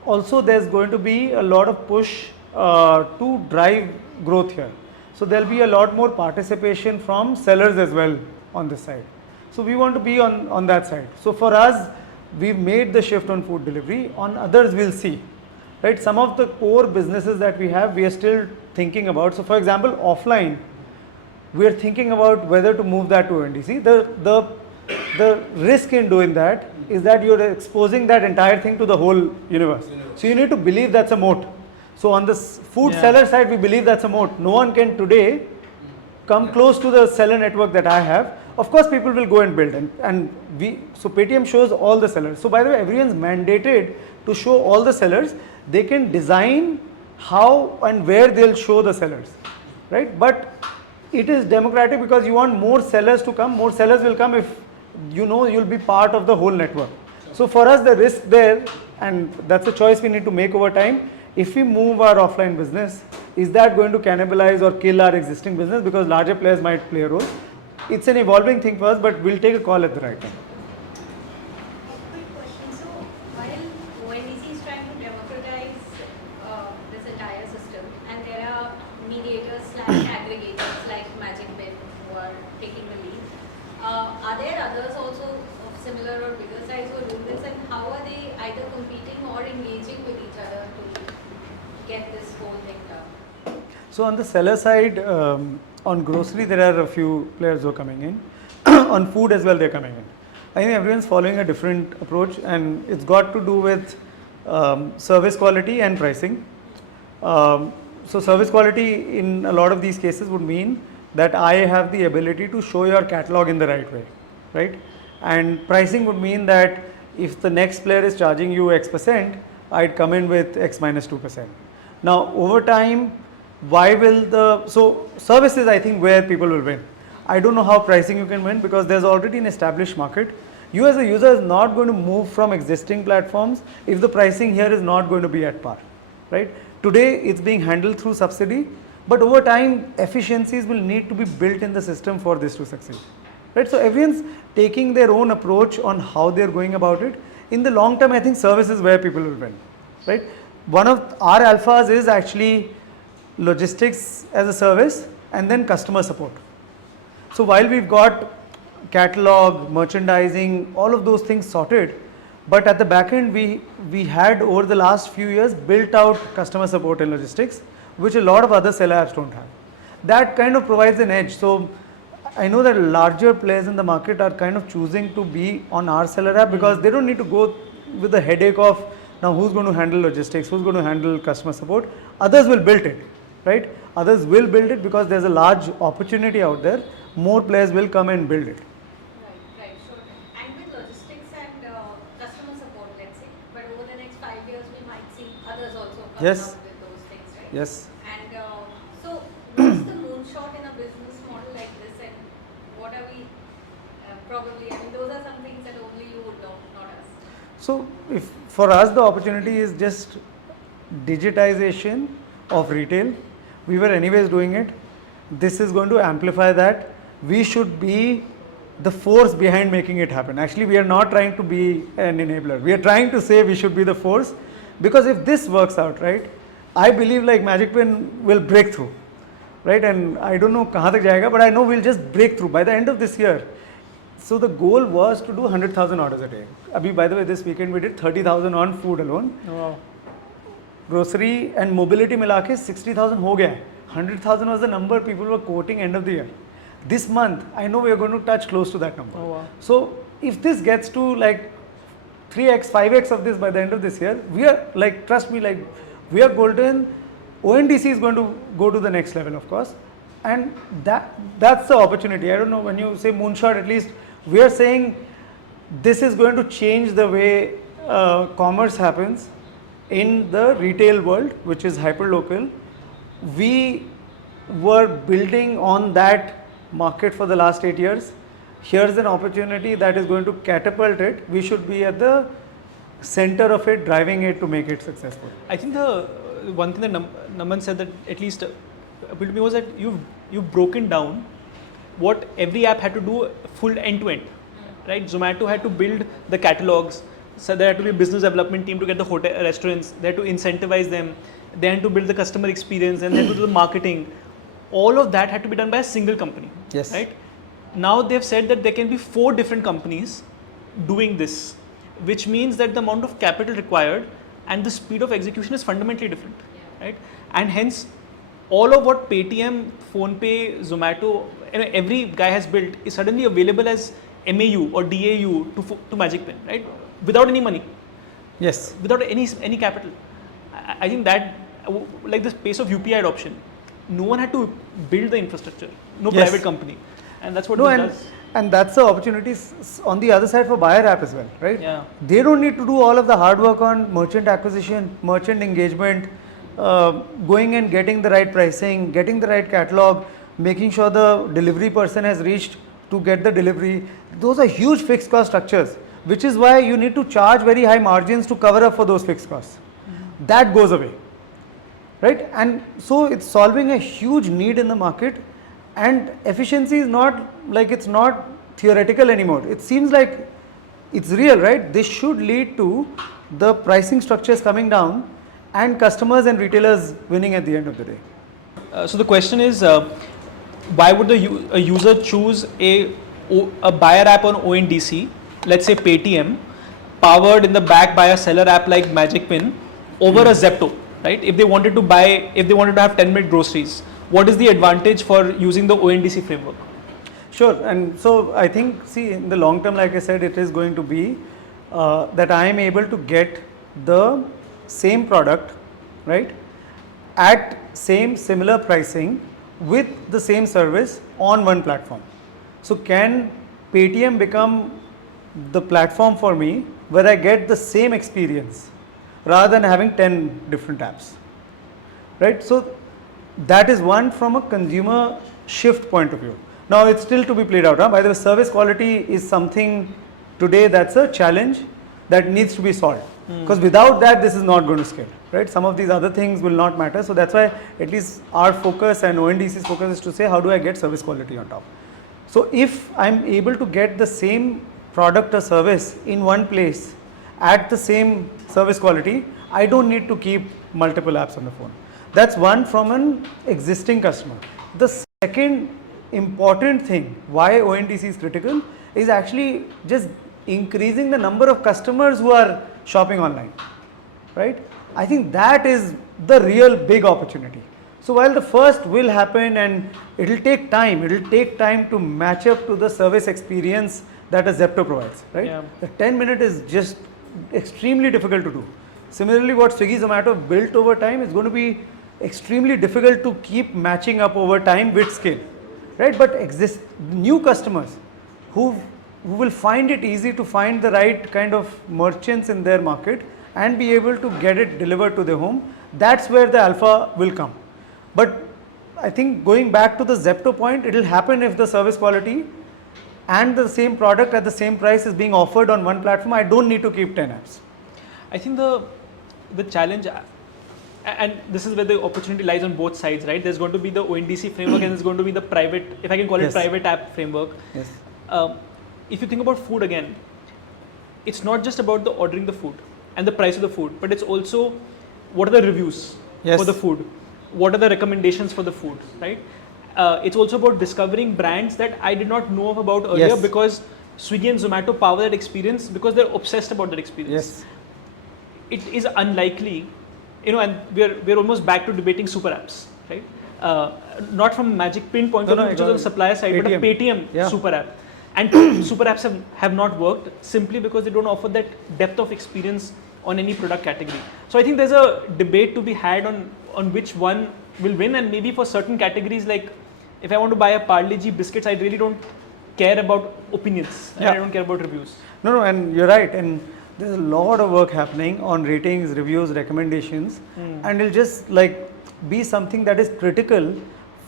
also there's going to be a lot of push to drive growth here. So there'll be a lot more participation from sellers as well on this side. So we want to be on that side. So for us, we've made the shift on food delivery. On others, we'll see. Right? Some of the core businesses that we have, we are still thinking about. So for example, offline, we are thinking about whether to move that to ONDC. the risk in doing that is that you're exposing that entire thing to the whole universe. So you need to believe that's a moat. So on the food seller side, we believe that's a moat. No one can today come close to the seller network that I have. Of course, people will go and build, so Paytm shows all the sellers. So by the way, everyone's mandated to show all the sellers. They can design how and where they'll show the sellers, right? But it is democratic because you want more sellers to come. More sellers will come if you know you'll be part of the whole network. So for us, the risk there, and that's a choice we need to make over time. If we move our offline business, is that going to cannibalize or kill our existing business because larger players might play a role? It's an evolving thing for us, but we'll take a call at the right time. Quick question. So while ONDC is trying to democratize this entire system, and there are mediators / aggregators like Magicpin who are taking the lead, are there others also of similar or bigger size who are doing this, and how are they either competing or engaging with each other to get this whole thing done? So on the seller side, on grocery, there are a few players who are coming in. On food as well, they're coming in. I think everyone's following a different approach, and it's got to do with service quality and pricing. So service quality in a lot of these cases would mean that I have the ability to show your catalog in the right way, right? And pricing would mean that if the next player is charging you X%, I'd come in with X minus 2%. Now, over time, so service is, I think, where people will win. I don't know how pricing you can win because there's already an established market. You as a user is not going to move from existing platforms if the pricing here is not going to be at par, right? Today, it's being handled through subsidy, but over time, efficiencies will need to be built in the system for this to succeed, right? So everyone's taking their own approach on how they're going about it. In the long term, I think service is where people will win, right? One of our alphas is actually logistics as a service and then customer support. So while we've got catalog, merchandising, all of those things sorted, but at the back end we had over the last few years built out customer support and logistics, which a lot of other seller apps don't have. That kind of provides an edge. So I know that larger players in the market are kind of choosing to be on our seller app because they don't need to go with the headache of now who's going to handle logistics, who's going to handle customer support. Others will build it, right? Others will build it because there's a large opportunity out there. More players will come and build it. Right, sure. And with logistics and customer support, let's say, but over the next 5 years, we might see others also come Yes. out with those things, right? Yes. And so, what's the moonshot in a business model like this, and what are we probably? I mean, those are some things that only you would know, not us. So if for us the opportunity is just digitization of retail, we were anyways doing it. This is going to amplify that. We should be the force behind making it happen. Actually, we are not trying to be an enabler. We are trying to say we should be the force, because if this works out, right, I believe like Magicpin will break through, right? And I don't know kahan tak jayega, but I know we'll just break through by the end of this year. So the goal was to do 100,000 orders a day. Abhi, by the way, this weekend we did 30,000 on food alone. Wow. Grocery and mobility milake 60,000 ho gaya. 100,000 was the number people were quoting end of the year. This month, I know we are going to touch close to that number. Oh, wow. So if this gets to like 3x, 5x of this by the end of this year, we are like, trust me, like we are golden. ONDC is going to go to the next level, of course. And that's the opportunity. I don't know, when you say moonshot, at least we are saying this is going to change the way commerce happens in the retail world, which is hyper-local. We were building on that market for the last 8 years. Here's an opportunity that is going to catapult it. We should be at the center of it, driving it to make it successful. I think the one thing that Naman said that at least appealed to me was that you've broken down what every app had to do full end to end, right? Zomato had to build the catalogs, so there had to be a business development team to get the hotel restaurants, they had to incentivize them, they had to build the customer experience, and they had to do the marketing. All of that had to be done by a single company. Yes. Right? Now they've said that there can be 4 different companies doing this, which means that the amount of capital required and the speed of execution is fundamentally different, right? And hence, all of what Paytm, PhonePe, Zomato, every guy has built is suddenly available as MAU or DAU to Magicpin, right? Without any money, Yes. without any capital. I think that like this pace of UPI adoption, no one had to build the infrastructure, no Yes. private company, and that's what No, this and, does. and that's the opportunities on the other side for buyer app as well, right? Yeah. They don't need to do all of the hard work on merchant acquisition, merchant engagement, going and getting the right pricing, getting the right catalog, making sure the delivery person has reached to get the delivery. Those are huge fixed cost structures, which is why you need to charge very high margins to cover up for those fixed costs. That goes away, right? And so it's solving a huge need in the market, and efficiency is not like, it's not theoretical anymore. It seems like it's real, right? This should lead to the pricing structures coming down and customers and retailers winning at the end of the day. So the question is, why would a user choose a buyer app on ONDC, let's say Paytm, powered in the back by a seller app like Magicpin, over a Zepto, right? If they wanted to have 10-minute groceries, what is the advantage for using the ONDC framework? Sure, and so I think, see, in the long term, like I said, it is going to be that I am able to get the same product, right, at similar pricing with the same service on one platform. So can Paytm become the platform for me where I get the same experience rather than having 10 different apps, right? So that is one from a consumer shift point of view. Now it's still to be played out. By the way, service quality is something today that's a challenge that needs to be solved, because without that this is not going to scale, right? Some of these other things will not matter. So that's why at least our focus and ONDC's focus is to say, how do I get service quality on top? So if I'm able to get the same product or service in one place at the same service quality, I don't need to keep multiple apps on the phone. That's one from an existing customer. The second important thing why ONDC is critical is actually just increasing the number of customers who are shopping online, right? I think that is the real big opportunity. So while the first will happen and it will take time to match up to the service experience that a Zepto provides, right? Yeah. The 10-minute is just extremely difficult to do. Similarly, what Swiggy Zomato built over time is going to be extremely difficult to keep matching up over time with scale, right? But new customers who will find it easy to find the right kind of merchants in their market and be able to get it delivered to their home, that's where the alpha will come. But I think going back to the Zepto point, it will happen if the service quality and the same product at the same price is being offered on one platform. I don't need to keep 10 apps. I think the challenge, and this is where the opportunity lies on both sides, right? There's going to be the ONDC framework and there's going to be the private, if I can call it Yes. private app framework. Yes. If you think about food again, it's not just about the ordering the food and the price of the food, but it's also what are the reviews Yes. for the food, what are the recommendations for the food, right? It's also about discovering brands that I did not know of about earlier, Yes. because Swiggy and Zomato power that experience because they're obsessed about that experience. Yes. It is unlikely, and we're almost back to debating super apps, right? Not from Magicpin point of view, which is on the supplier side, but a Paytm Yeah. super app. And super apps have not worked simply because they don't offer that depth of experience on any product category. So I think there's a debate to be had on which one will win, and maybe for certain categories, like if I want to buy a Parle-G biscuits, I really don't care about opinions. Yeah. I don't care about reviews. No, and you're right. And there's a lot of work happening on ratings, reviews, recommendations, and it'll just like be something that is critical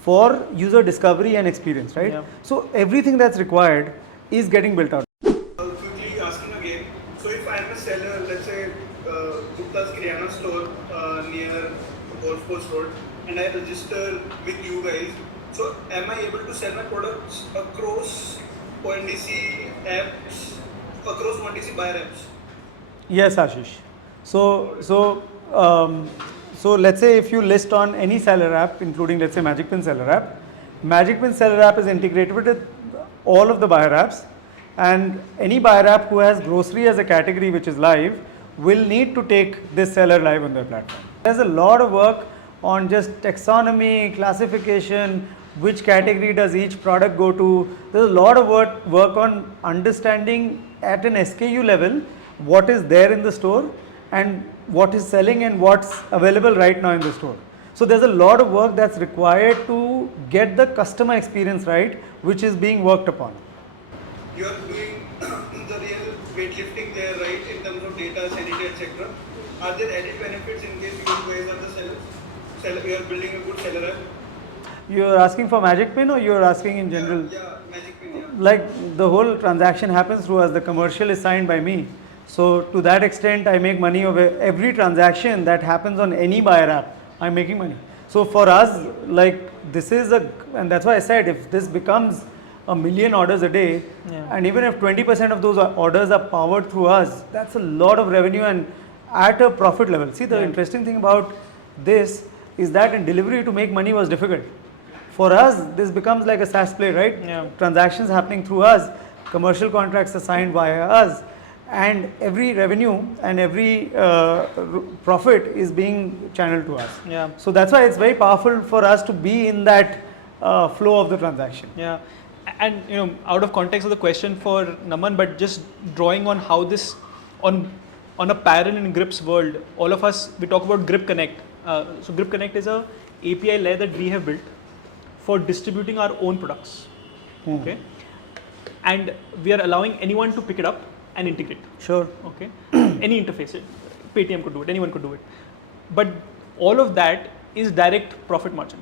for user discovery and experience, right? Yeah. So everything that's required is getting built out. Quickly asking again, so if I'm a seller, let's say Gupta's Kirana store near Golf Course Road, and I register with you guys, so am I able to sell my products across ONDC apps, across ONDC buyer apps? Yes, Ashish. So let's say if you list on any seller app, including let's say Magicpin seller app, Magicpin seller app is integrated with all of the buyer apps, and any buyer app who has grocery as a category which is live will need to take this seller live on their platform. There's a lot of work on just taxonomy, classification, which category does each product go to. There's a lot of work on understanding at an SKU level what is there in the store and what is selling and what's available right now in the store. So there's a lot of work that's required to get the customer experience right, which is being worked upon. You are doing the real weightlifting there, right, in terms of data, sanity, etc. Are there added benefits in case you guys are the sellers? You are building a good seller app? You're asking for Magicpin or you're asking in general? Yeah, Magicpin, yeah. Like the whole transaction happens through us, the commercial is signed by me. So to that extent, I make money of every transaction that happens on any buyer app. I'm making money. So for us, like this is and that's why I said if this becomes 1 million orders a day, and even if 20% of those orders are powered through us, that's a lot of revenue and at a profit level. See, the interesting thing about this is that in delivery to make money was difficult. For us, this becomes like a SaaS play, right? Transactions happening through us, commercial contracts are signed via us, and every revenue and every profit is being channeled to us. So that's why it's very powerful for us to be in that flow of the transaction. And out of context of the question for Naman, but just drawing on how this on a parallel in Grip's world, all of us, we talk about Grip Connect. So Grip Connect is a API layer that we have built for distributing our own products. Okay, and we are allowing anyone to pick it up and integrate. Sure. Okay, any interface, Paytm could do it, anyone could do it, but all of that is direct profit margin,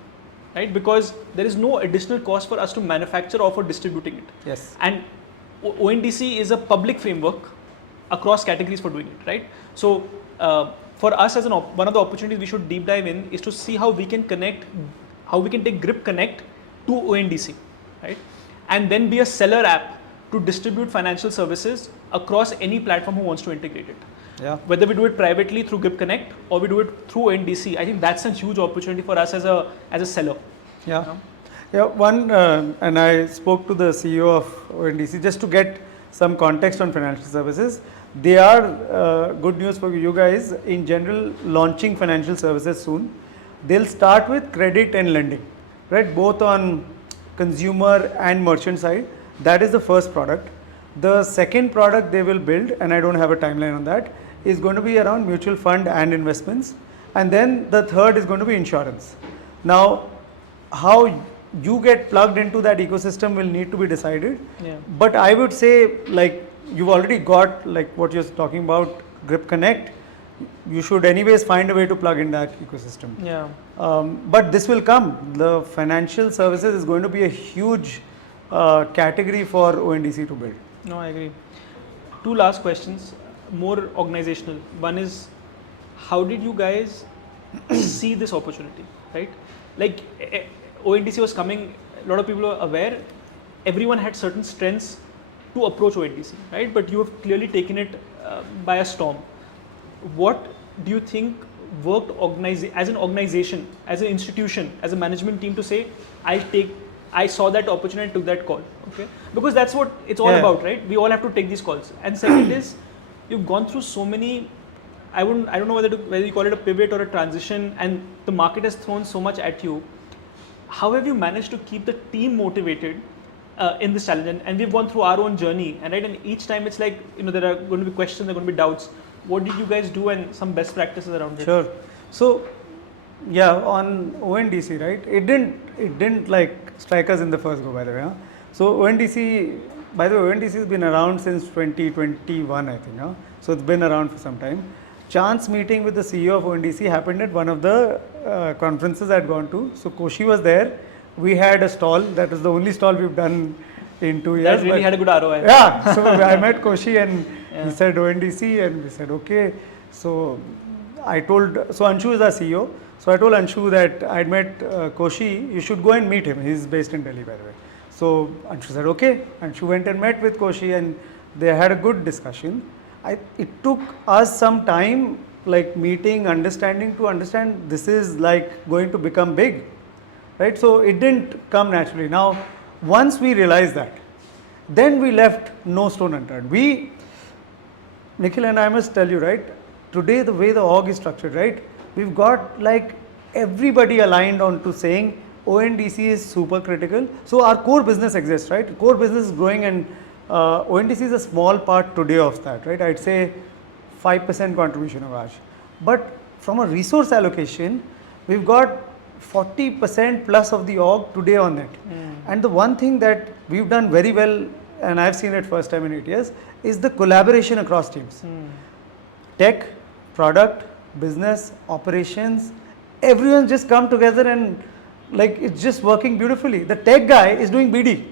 right? Because there is no additional cost for us to manufacture or for distributing it. Yes. And ONDC is a public framework across categories for doing it, right? So for us as one of the opportunities we should deep dive in is to see how we can connect, how we can take Grip Connect to ONDC, right? And then be a seller app to distribute financial services across any platform who wants to integrate it. Whether we do it privately through Grip Connect or we do it through ONDC, I think that's a huge opportunity for us as a seller. One, and I spoke to the CEO of ONDC just to get some context on financial services. They are good news for you guys. In general, launching financial services soon. They'll start with credit and lending, right? Both on consumer and merchant side. That is the first product. The second product they will build, and I don't have a timeline on that, is going to be around mutual fund and investments. And then the third is going to be insurance. Now, how you get plugged into that ecosystem will need to be decided. But I would say, like, you've already got, like what you're talking about, Grip Connect. You should anyways find a way to plug in that ecosystem. But this will come. The financial services is going to be a huge category for ONDC to build. No, I agree. Two last questions, more organizational. One is, how did you guys see this opportunity, right? Like ONDC was coming, a lot of people are aware, everyone had certain strengths to approach ONDC, right? But you have clearly taken it by a storm. What do you think worked as an organization, as an institution, as a management team to say, I saw that opportunity and took that call, okay? Because that's what it's all about, right? We all have to take these calls. And second is, you've gone through so many, I don't know whether you call it a pivot or a transition, and the market has thrown so much at you. How have you managed to keep the team motivated in this challenge? And we've gone through our own journey, and each time it's like, there are going to be questions, there are going to be doubts. What did you guys do and some best practices around it? Sure. So, on ONDC, right? It didn't like strike us in the first go, by the way. Huh? So ONDC, by the way, ONDC has been around since 2021, I think. Huh? So it's been around for some time. Chance meeting with the CEO of ONDC happened at one of the conferences I'd gone to. So Koshi was there. We had a stall. That was the only stall we've done in 2 years. That really had a good ROI. Yeah. So I met Koshi and he said ONDC, and we said okay. So Anshu is our CEO. So I told Anshu that I'd met Koshi, you should go and meet him. He's based in Delhi, by the way. So Anshu said okay. Anshu went and met with Koshi and they had a good discussion. It took us some time, like meeting, understanding this is like going to become big, right? So it didn't come naturally. Now, once we realized that, then we left no stone unturned. Nikhil and I must tell you, right, today the way the org is structured, right, we've got like everybody aligned on to saying ONDC is super critical. So our core business exists, right? Core business is growing, and ONDC is a small part today of that, right? I'd say 5% contribution of ours. But from a resource allocation, we've got 40% plus of the org today on it. And the one thing that we've done very well, and I've seen it first time in 8 years, is the collaboration across teams. Tech, product, business, operations, everyone's just come together and like it's just working beautifully. The tech guy is doing BD.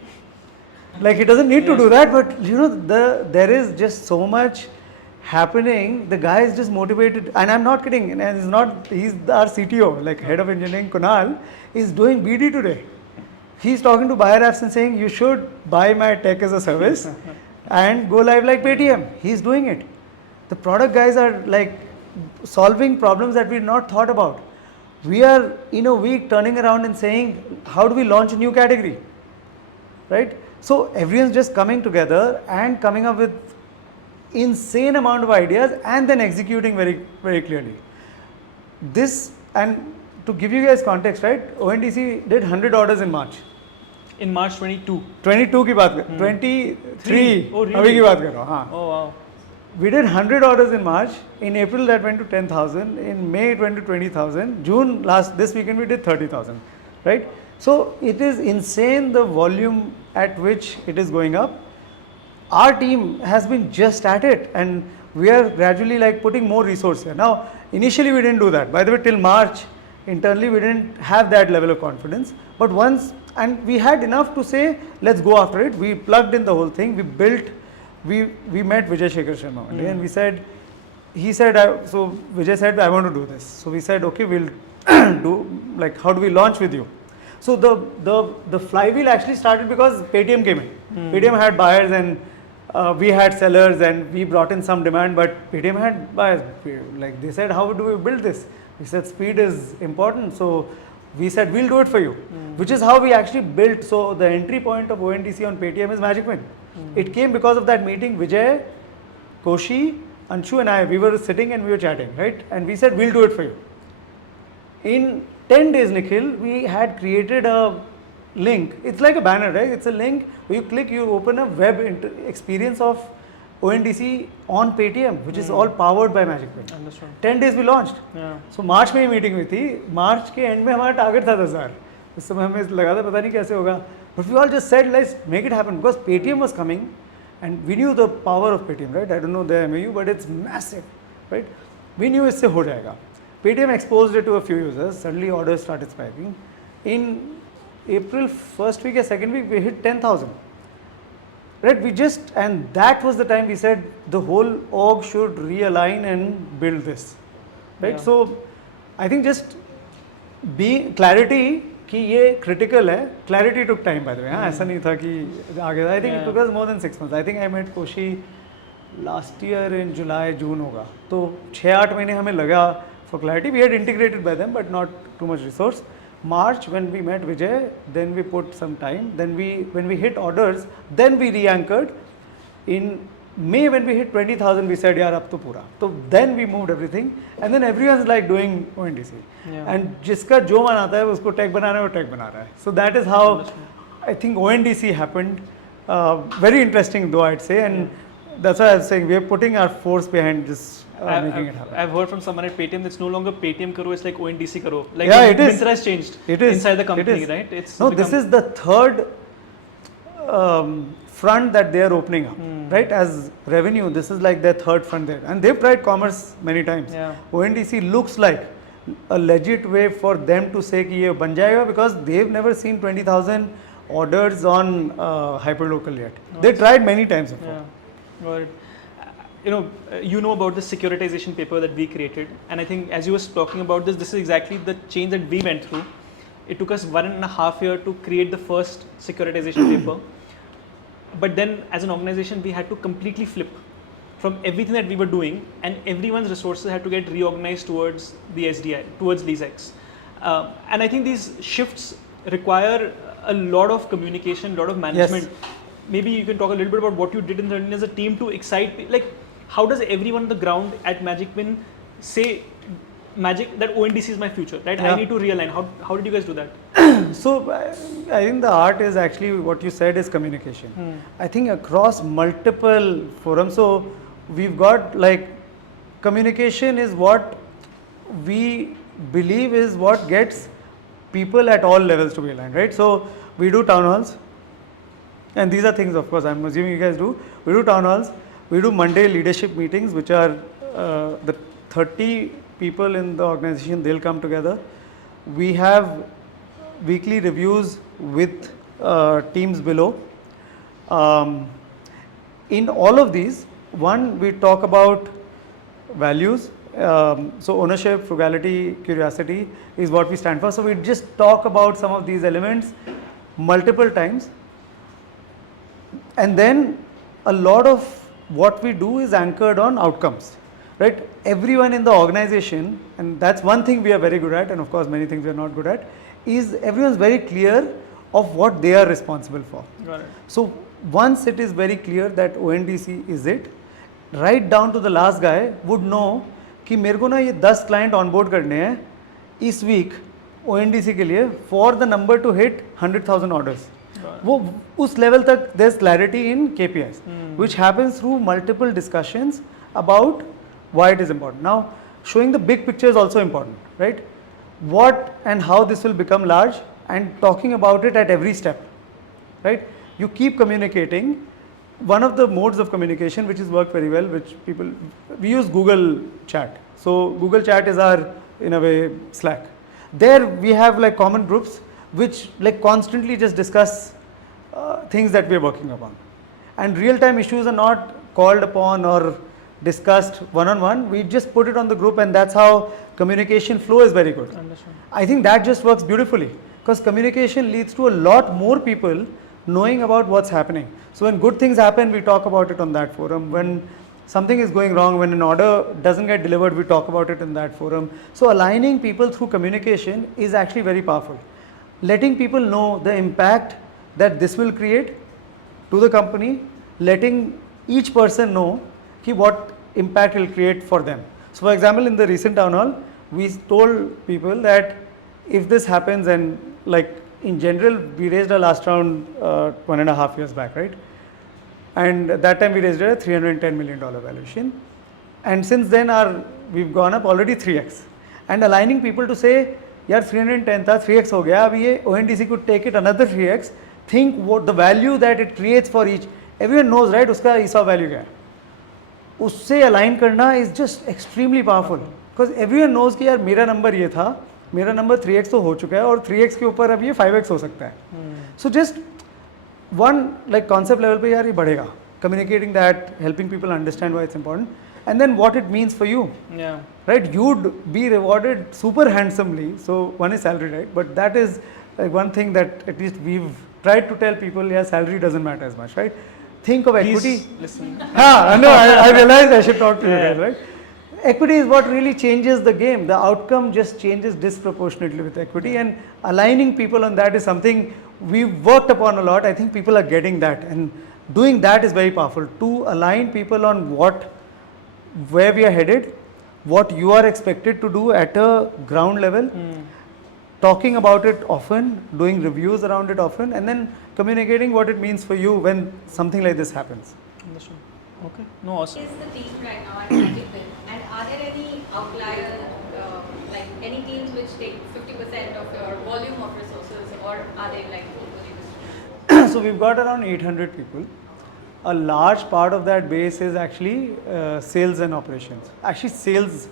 Like he doesn't need to do that, but you know, there is just so much happening. The guy is just motivated, and I'm not kidding. And he's our CTO, like head of engineering, Kunal, is doing BD today. He's talking to buyer apps and saying, you should buy my tech as a service and go live like Paytm. He's doing it. The product guys are like solving problems that we not thought about. We are in a week turning around and saying, how do we launch a new category, right? So everyone's just coming together and coming up with insane amount of ideas and then executing very, very clearly. This, and to give you guys context, right? ONDC did 100 orders in March. In March 22. 22 की बात कर, 23 Oh, really? अभी की बात कर रहा हूँ, हाँ. Oh wow. We did 100 orders in March. In April that went to 10,000. In May it went to 20,000. June this weekend we did 30,000, right? So it is insane the volume at which it is going up. Our team has been just at it, and we are gradually like putting more resource here. Now initially we didn't do that. By the way, till March internally we didn't have that level of confidence. But once, and we had enough to say let's go after it. We plugged in the whole thing. We built. We met Vijay Shekhar Sharma one day, and he said, so Vijay said, I want to do this. So we said, okay, we'll do, like, how do we launch with you? So the flywheel actually started because Paytm came in. Paytm had buyers, and we had sellers, and we brought in some demand, but Paytm had buyers. Like they said, how do we build this? We said, speed is important. So we said, we'll do it for you, which is how we actually built. So the entry point of ONDC on Paytm is Magicpin. It came because of that meeting. Vijay, Koshi, Anshu and I, we were sitting and we were chatting, right? And we said, we'll do it for you. In 10 days, Nikhil, we had created a link. It's like a banner, right? It's a link where you click, you open a web experience of ONDC on Paytm, which is all powered by Magicpin. Understood. 10 days we launched. Yeah. So March में ही meeting हुई थी. March के end में हमारा target था 10,000. उस समय हमें लगा था पता नहीं कैसे होगा. But we all just said let's make it happen because Paytm was coming, and we knew the power of Paytm, right? I don't know the MAU, but it's massive, right? We knew इससे हो जाएगा. Paytm exposed it to a few users. Suddenly orders started spiking. In April first week or second week, we hit 10,000. Right? And that was the time we said the whole org should realign and build this. Right? Yeah. So I think just clarity कि ये critical है. Clarity took time, by the way. हाँ, ऐसा नहीं था कि आगे. I think it took us more than 6 months. I think I met Koshi last year in July, June होगा. तो 6-8 महीने हमें लगा for clarity. We had integrated by them, but not too much resource. March when we met Vijay, then we put some time. Then when we hit orders, then we re-anchored. In May when we hit 20,000, we said, yaar, ab to pura. So then we moved everything, and then everyone's like doing ONDC. Yeah. And जिसका जो मन आता है उसको tech बनाना है वो tech बना रहा है. So that is how I think ONDC happened. Very interesting though, I'd say, and that's why I was saying we are putting our force behind this. Making it happen. I've heard from someone at Paytm that's no longer Paytm Karo, it's like ONDC Karo. Like yeah, it is. Mintra has changed it is. inside the company, it right? It's no, this is the third front that they are opening up, right? As revenue, this is like their third front there. And they've tried commerce many times. Yeah. ONDC looks like a legit way for them to say कि ये बन जाएगा because they've never seen 20,000 orders on hyperlocal yet. They tried many times before. Yeah. Got it. You know about the securitization paper that we created, and I think as you were talking about this is exactly the change that we went through. It took us 1.5 years to create the first securitization paper, but then as an organization we had to completely flip from everything that we were doing, and everyone's resources had to get reorganized towards the SDI, towards LeaseX. And I think these shifts require a lot of communication, a lot of management. Yes. Maybe you can talk a little bit about what you did as a team to excite, like how does everyone on the ground at Magicpin say, Magic, that ONDC is my future, right? Yeah. I need to realign. How did you guys do that? So I think the art is actually what you said is communication. I think across multiple forums. So we've got like communication is what we believe is what gets people at all levels to be aligned, right? So we do town halls, and these are things, of course, I'm assuming you guys do. We do town halls. We do Monday leadership meetings, which are the 30 people in the organization, they'll come together. We have weekly reviews with teams below. In all of these, one, we talk about values. So ownership, frugality, curiosity is what we stand for. So we just talk about some of these elements multiple times. And then a lot of what we do is anchored on outcomes, right? Everyone in the organization, and that's one thing we are very good at, and of course many things we are not good at, is everyone's very clear of what they are responsible for. Got it. So once it is very clear that ONDC is it, right down to the last guy would know कि मेरे को ना ये 10 client onboard करने हैं इस week ONDC के लिए for the number two hit 100,000 orders. वो उस लेवल तक there is clarity in KPIs which happens through multiple discussions about why it is important. Now showing the big picture is also important, right? What and how this will become large and talking about it at every step, right? You keep communicating. One of the modes of communication which has worked very well, which people, we use Google Chat. So Google Chat is our, in a way, Slack. There we have like common groups which like constantly just discuss things that we are working upon, and real-time issues are not called upon or discussed one-on-one. We just put it on the group, and that's how communication flow is very good. Understand. I think that just works beautifully because communication leads to a lot more people knowing about what's happening. So when good things happen, we talk about it on that forum. When something is going wrong, when an order doesn't get delivered, we talk about it in that forum. So aligning people through communication is actually very powerful. Letting people know the impact that this will create to the company, letting each person know what impact it will create for them. So for example, in the recent town hall, we told people that if this happens, and like in general, we raised our last round 1.5 years back, right? And at that time we raised a $310 million valuation. And since then we've gone up already 3x. And aligning people to say, yaar 310 tha, 3x ho gaya, abhi ye ONDC could take it another 3x. Think what the value that it creates for each. Everyone knows, right, uska ESOP value kya hai. Usse align karna is just extremely powerful. Because everyone knows कि यार मेरा number ये था, मेरा number 3x तो हो चुका है और 3x के ऊपर अब ये 5x हो सकता है. So just one like concept level पे यार ये बढ़ेगा. Communicating that, helping people understand why it's important, and then what it means for you. Yeah. Right, you'd be rewarded super handsomely. So one is salary, right? But that is like one thing that at least we've tried to tell people, yeah, salary doesn't matter as much, right? Think of equity. Please listen. No, I realized I should talk to you guys, right? Equity is what really changes the game. The outcome just changes disproportionately with equity, and aligning people on that is something we've worked upon a lot. I think people are getting that, and doing that is very powerful. To align people on where we are headed, what you are expected to do at a ground level, talking about it often, doing reviews around it often, and then communicating what it means for you when something like this happens. Understood. Okay. No, awesome. Is the team right now at Magicpin, and are there any outlier, like any teams which take 50% of your volume of resources, or are they like equally distributed? So we've got around 800 people. A large part of that base is actually sales and operations. Actually sales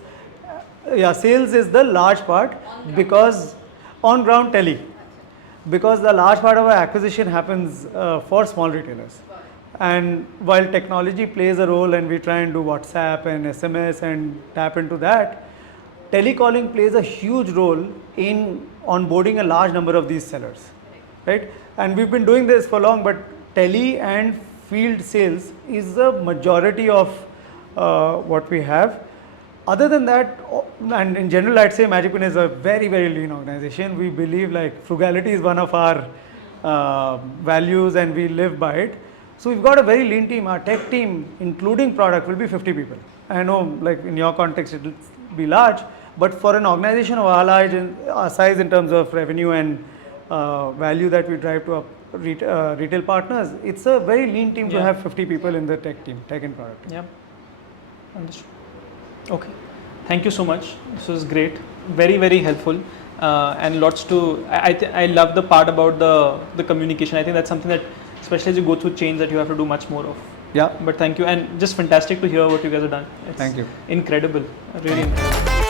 is the large part because on ground tele. Because the large part of our acquisition happens for small retailers. And while technology plays a role and we try and do WhatsApp and SMS and tap into that, telecalling plays a huge role in onboarding a large number of these sellers, right? And we've been doing this for long, but tele and field sales is the majority of what we have. Other than that, and in general, I'd say Magicpin is a very, very lean organization. We believe like frugality is one of our values and we live by it. So we've got a very lean team. Our tech team, including product, will be 50 people. I know like in your context it will be large, But for an organization of our size in terms of revenue and value that we drive to our retail partners, it's a very lean team to Yeah. have 50 people in the tech team, tech and product. Yeah, understood. Okay, thank you so much. This was great, very very helpful, and lots to. I love the part about the communication. I think that's something that, especially as you go through change, that you have to do much more of. Yeah. But thank you, and just fantastic to hear what you guys have done. It's Thank you. Incredible, really incredible.